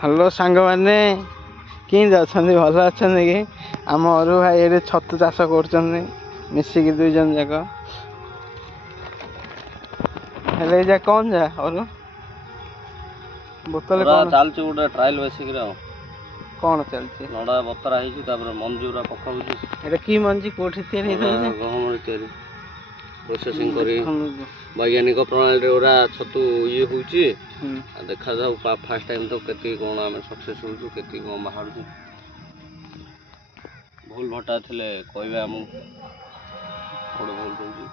Hello ସାଙ୍ଗମାନେ, କେମିତି ଅଛନ୍ତି? ଭଲ ଅଛନ୍ତି କି? ଆମ ଅରୁ ଭାଇ ଏଠି ଛତୁ ଚାଷ କରୁଛନ୍ତି ମିଶିକି 2 ଜଣ ଯାକ। ହେଲେ ଏଇଟା କ'ଣ ଯା ଅରୁ ବୋତଲ ପୁରା କ'ଣ ଚାଲିଛି ଗୋଟେ ଟ୍ରାଏଲ୍ ବେସିକ୍ରେ ଆଉ। କ'ଣ ଚାଲିଛି? ନଡ଼ା ବତରା ହେଇଛି, ତାପରେ ମଞ୍ଜି ଗୁରା ପକା ହେଉଛି। ଏଇଟା କି ମଞ୍ଜି କୋଉଠି ତିଆରି ହେଇଥାଉଛି? ଗହମରେ ତିଆରି ପ୍ରୋସେସିଂ କରି ବୈଜ୍ଞାନିକ ପ୍ରଣାଳୀରେ ଗୁରା ଛତୁ ଇଏ ହେଉଛି। ଦେଖାଯାଉ ଫାର୍ଷ୍ଟ ଟାଇମ୍ ତ କେତିକି କ'ଣ ଆମେ ସକ୍ସେସ୍ ହେଉଛୁ, କେତିକି କ'ଣ ବାହାରୁଛୁ। ଭୁଲ ଭଟା ଥିଲେ କହିବେ ଆମକୁ, ଗୋଟେ ଭୁଲ ରହୁଛି।